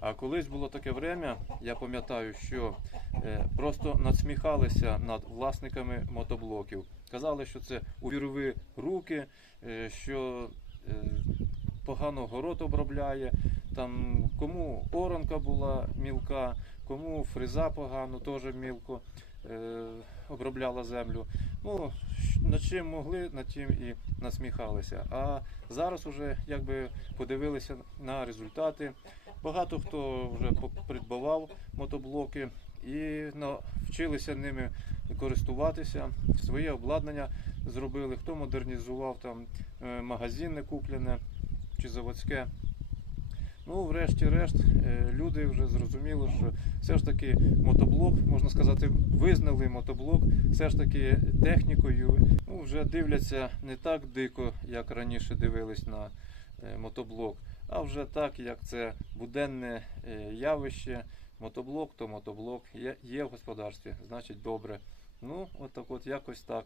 А колись було таке время, я пам'ятаю, що е, просто надсміхалися над власниками мотоблоків. Казали, що це увірви руки, е, що е, погано город обробляє, там кому оранка була мілка, кому фреза погано, теж мілко обробляла землю. Ну, над чим могли, над тим і насміхалися. А зараз уже якби подивилися на результати. Багато хто вже придбавав мотоблоки і навчилися ними користуватися, своє обладнання зробили, хто модернізував там е, магазинне куплене чи заводське. Ну, врешті-решт, е, люди вже зрозуміли, що все ж таки мотоблок, можна сказати, визнали мотоблок, все ж таки технікою ну, вже дивляться не так дико, як раніше дивились на е, мотоблок, а вже так, як це буденне е, явище. Мотоблок то мотоблок є, в господарстві, значить добре. Ну, от так от якось так.